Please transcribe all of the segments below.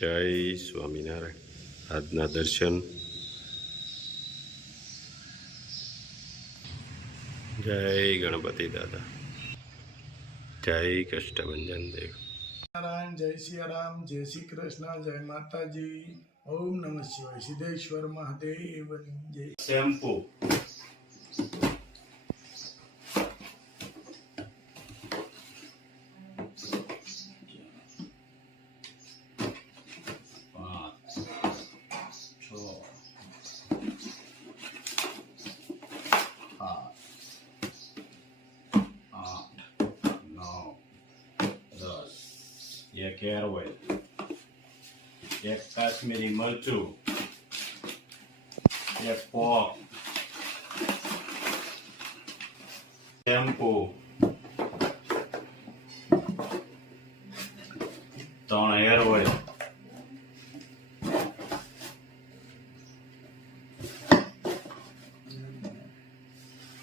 જય સ્વામિનારાયણ. આજના દર્શન. જય ગણપતિ દાદા. જય કષ્ટભંજન દેવ. નારાયણ. જય સિયારામ. જય શ્રી કૃષ્ણ. જય માતાજી. ઓમ નમઃ શિવાય. સિદ્ધેશ્વર મહાદેવની જય. શેમ્પુ એક હેર ઓઇલ, એક કાશ્મીરી મરચું, એક પોક, શેમ્પુ, 3 હેર ઓઇલ,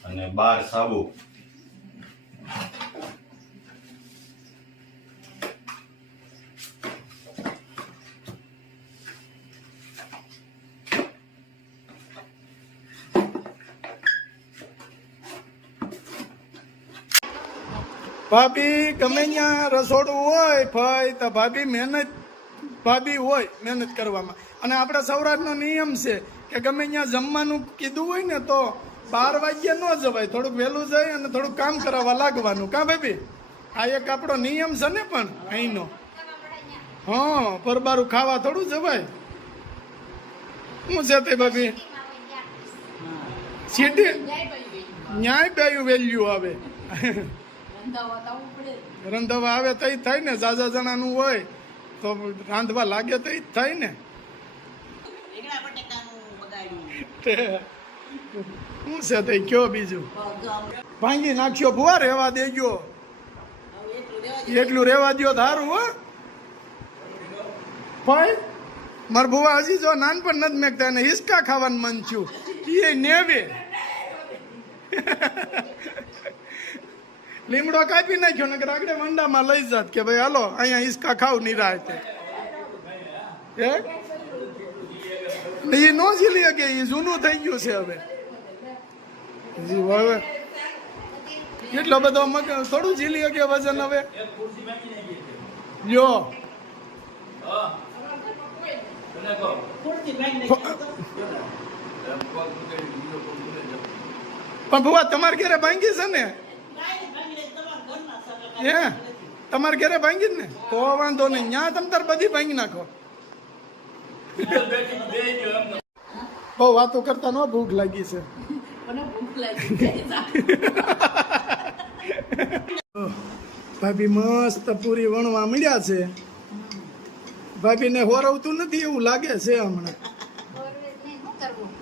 અને 12 સાબુ. ભાભી ગમે ત્યાં રસોડું હોય ભાઈ તો ભાભી હોય મહેનત કરવામાં. અને આપણા સૌરાષ્ટ્રનો નિયમ છે કે ગમે ત્યાં જમવાનું કીધું હોય ને તો 12 વાગ્યે ન જવાય, થોડુંક વહેલું જાય અને થોડુંક કામ કરાવવા લાગવાનું. કા ભાભી? આ એક આપણો નિયમ છે ને પણ અહીંનો. હા, પરબારું ખાવા થોડું જવાય. શું છે તે ભાભી? સીટી ન્યાય બેયું વેલ્યુ આવે. રંધાવા આવે તો જ થાય ને. જાજા જણાનું હોય તો રાંધવા લાગે તો જ થાય ને. શું છે તે કયો બીજું? ભાંગી નાખ્યો ભુવા, રેવા દેજો. એટલું રેવા દો સારું. હો ભાઈ, મારા ભુવા હજી જો નાનપણ નથી મેકતા એને હિસકા ખાવાનું મન થયું. એ નેવે લીમડો કાપી નાખ્યો ને આગળ મંડામાં લઈ જાત કે ભાઈ હાલો અહીંયા હિસકા ખાવ નિરાતે. એ નો ઝીલી કે એ જૂનું થઈ ગયું છે હવે. હવે એટલો બધો મગ થોડું ઝીલી કે વજન હવે લ્યો. પણ ભુવા તમારે ઘરે ભાંગી છે ને? હે, તમારે ઘરે ભાંગી ને તો વાંધો નહીં. ત્યાં તમ તાર બધી ભાંગી નાખો. બહુ વાતો કરતા ન ભૂખ લાગી છે. ભાભી મસ્ત પૂરી વણવા મળ્યા છે. ભાભીને હોરવતું નથી એવું લાગે છે હમણાં.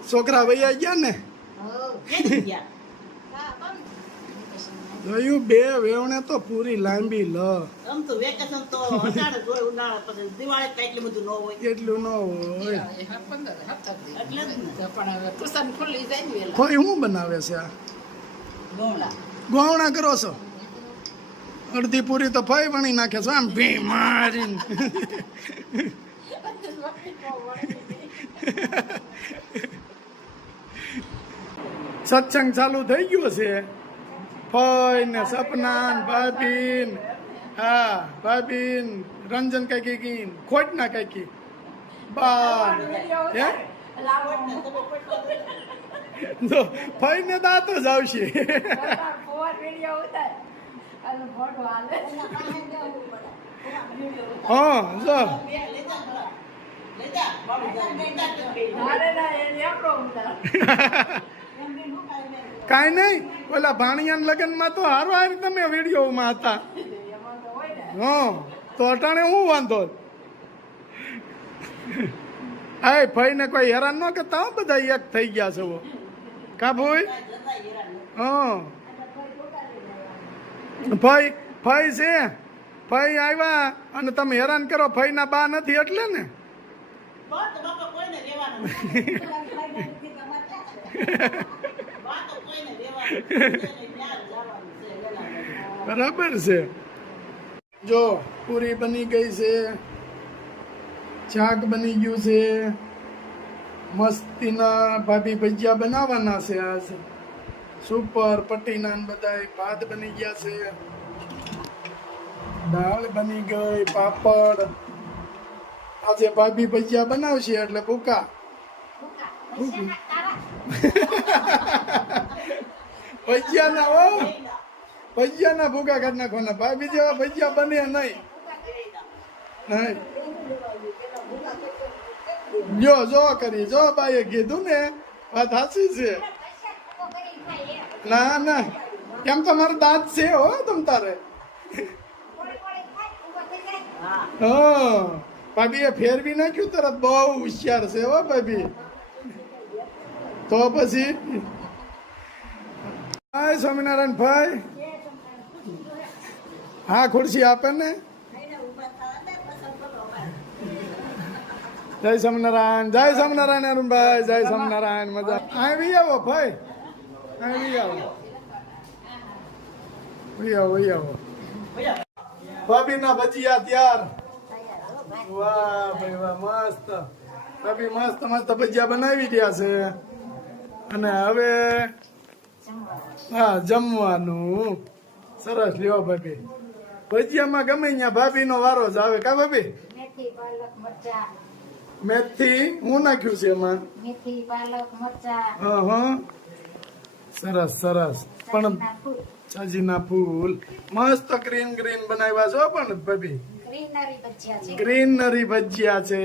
છોકરા વૈયા ગયા ને જોયું? 2 વેવણે તો પૂરી લાંબી લ. એટલું ન હોય. કોઈ શું બનાવે છે આ? ગોવણા કરો છો? અડધી પૂરી તો ફઈ વણી નાખે છે આમ ભી મારીને. સત્સંગ ચાલુ થઈ ગયો છે. ફઈ ને સપના ભાભીન, હા ભાભીન રંજન કઈ ખોટ ના કઈ બાર હે જો ફઈ ને દાંત જ આવશે. હા જો કાંઈ નહીં. ઓલા ભાણિયાના લગ્નમાં તો હારો હારી તમે વિડીયોમાં હતા. હા તો અટાણે હું વાંધો? હા ભાઈ ને કોઈ હેરાન ન કરતા બધા એક થઈ ગયા છો. કા ભાઈ? હા ભાઈ ફઈ છે. ફઈ આવ્યા અને તમે હેરાન કરો. ફઈ ના બા નથી એટલે ને. બરાબર છે. જો પૂરી બની ગઈ છે. શાક બની ગયું છે મસ્તીના ભાભી ભજીયા બનાવવાના છે આજ સુપર પટીના ને બધાય ભાત બની ગયા છે દાળ બની ગઈ પાપડ આજે ભાભી ભજીયા બનાવશે એટલે ભૂકા ભજીયા ના હો ભજીયા ના ભૂકા કાઢ નાખવાના ભાભી જેવા ભજીયા બને નહીં નહીં જો કરી જો બાઈએ કીધું ને વાત સાચી છે ના ના કેમ તમારો દાંત છે હો તમ તારે હા ભાભી એ ફેરવી નાખ્યું તરત બહુ હોશિયાર છે હો ભાભી તો પછી હાય સ્વામિનારાયણ ભાઈ હા ખુરશી આપે ને જય સ્વામિનારાયણ અરુણભાઈ જય સ્વામિનારાયણ મજા આવી આવો ભાઈ આવી આવો આવો ભાભી ના ભજીયા ત્યાર વાહ ભાઈ વાહ મસ્ત ભાભી મસ્ત મસ્ત ભજીયા બનાવી રહ્યા છે અને હવે હા જમવાનું સરસ લ્યો ભાભી ભજીયામાં ગમે ત્યાં ભાભી નો વારો જ આવે કા ભાભી મેથી પાલક મરચા મેથી હું નાખ્યું છે એમાં મેથી પાલક મરચા હા સરસ સરસ પણ છાજીના ફૂલ મસ્ત ગ્રીન બનાવ્યા છો પણ ભાભી ગ્રીનરી ભજીયા છે ગ્રીનરી ભજીયા છે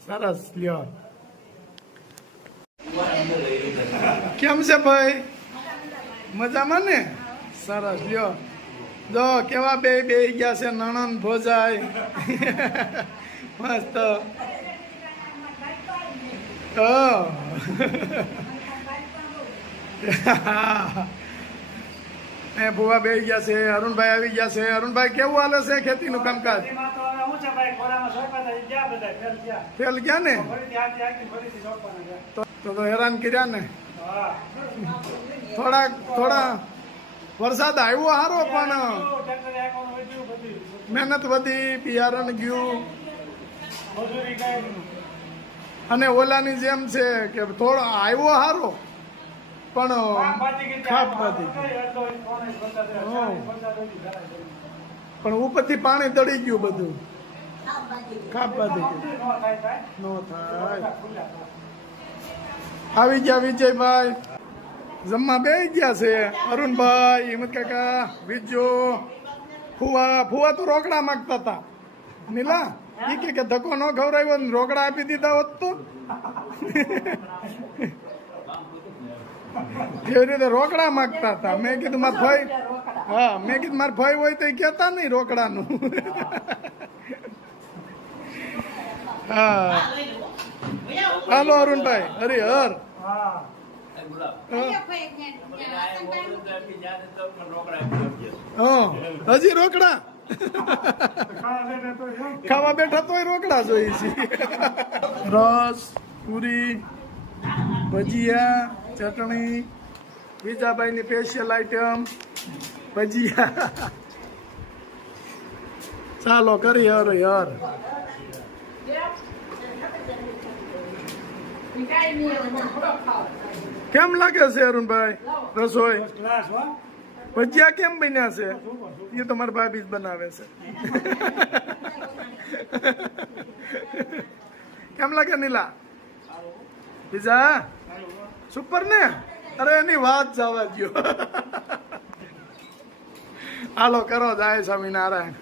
સરસ લ્યો કેમ છે ભાઈ મજામાં ને સરસ લ્યો જો કેવા બે ગયા છે નણંદ ભોજાય મસ્ત એ ભુવા બે ગયા છે અરુણભાઈ આવી ગયા છે અરુણભાઈ કેવું હાલે છે ખેતીનું કામકાજ ફેલ ગયા ને તો હેરાન કર્યા ને થોડા વરસાદ આવ્યો સારો પણ મહેનત વધી બિયારણ ગયું અને ઓલાની જેમ છે કે થોડો આવ્યો સારો પણ ખાપ વધી પણ ઉપરથી પાણી દળી ગયું બધું ખાપ વધી ગયું નો થાય આવી ગયા વિજયભાઈ જમવા બે ગયા છે અરુણભાઈ હિંમત કાકા વિજો ફુવા તો રોકડા માંગતા હતા નીલા એ કે ધક્કો ન ખવડાવ્યો ને રોકડા આપી દીધા હોત તો એવી રીતે રોકડા માંગતા હતા મેં કીધું મારા ભાઈ હા મેં કીધું મારા ભાઈ હોય તો એ કહેતા નહીં રોકડાનું હા હાલો અરુણભાઈ હરિહર હજી રોકડા ખાવા બેઠા તોય રોકડા જોઈ છે રસ પૂરી ભજીયા ચટણી વિજાભાઈ ની સ્પેશિયલ આઈટમ ભજીયા ચાલો કરી હર કેમ લાગે છે અરુણભાઈ રસોઈ ભજીયા કેમ બન્યા છે એ તો મારા ભાભી જ બનાવે છે કેમ લાગે નીલા બીજા સુપર ને અરે એની વાત જવા દો હાલો કરો જાય સ્વામિનારાયણ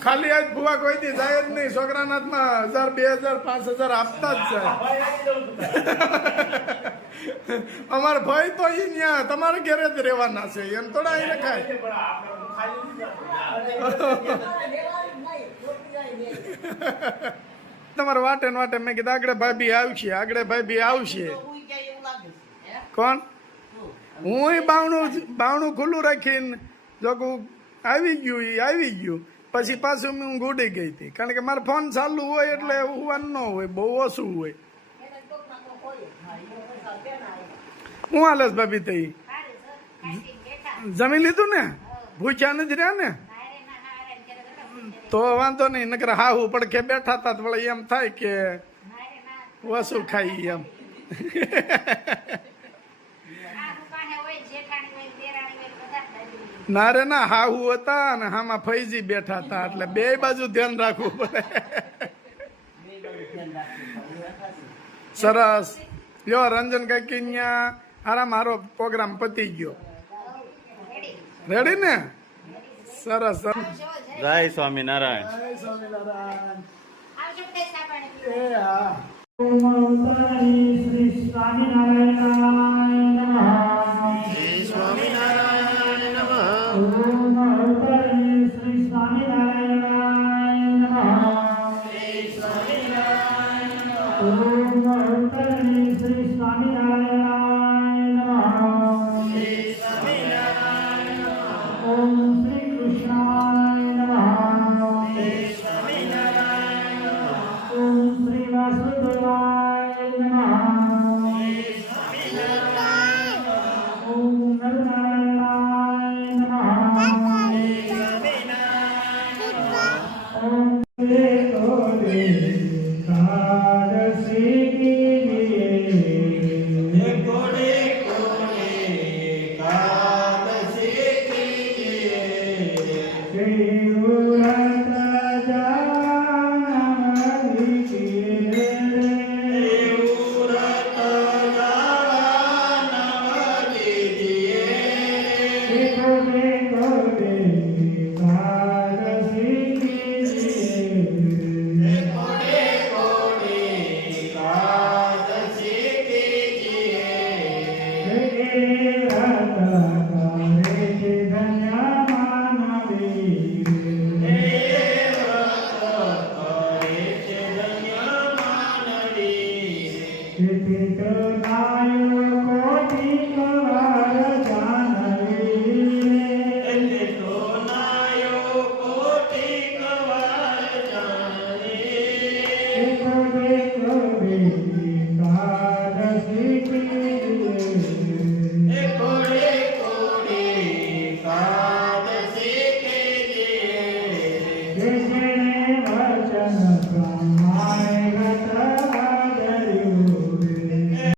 ખાલી આજ ભુવા કોઈ દી જાય જ નહીં છોકરાના હાથમાં 1000 2000 5000 આપતા જ જાય અમાર ભાઈ તો ઈ ન્યા તમારે ઘરે જ રહેવાના છે એમ થોડા એને ખાય તમારે વાટે ને વાટે મેં કીધું આગળ ભાભી આવશે કોણ હું બાવણું ખુલ્લું રાખીને જો આવી ગયું પછી પાછું હું ગુડી ગઈ હતી કારણ કે મારો ફોન ચાલુ હોય એટલે હોવાનું ન હોય બહુ ઓછું હોય હું હાલે ભાભી થઈ જમી લીધું ને ભૂખ્યા નથી રહ્યા ને તો વાંધો નહીં, નકર હાહુ પડખે બેઠા હતા તો વળી એમ થાય કે મારે ના વસુ ખાઈ એમ. આ પાસે હોય જેઠાણી હોય દેરાણી હોય બધા બાજુ ના રે ના, હાહુ હતા અને હામાં ફૈજી બેઠા હતા એટલે બે બાજુ ધ્યાન રાખવું પડે. સરસ. લ્યો રંજન કાકી ન્યા હારા મારો પ્રોગ્રામ પતી ગયો. રેડી ને? સરસ સરસ. જય સ્વામિનારાયણ. જય સ્વામિનારાયણ. આવજો બધા ચા પાણી પીવા. એ હા. શ્રી સ્વામિનારાયણ નમઃ. ઓમ અવતરણી શ્રી સ્વામિનારાયણ નમઃ. ઓમ અવતરણી શ્રી સ્વામિનારાયણ નમઃ. ઓમ શ્રી કૃષ્ણાય નમઃ. ઓમ શ્રી વાસુદેવાય નમઃ. ઓમ નરનારાયણાય નમઃ. ઓમ દેવો દેવ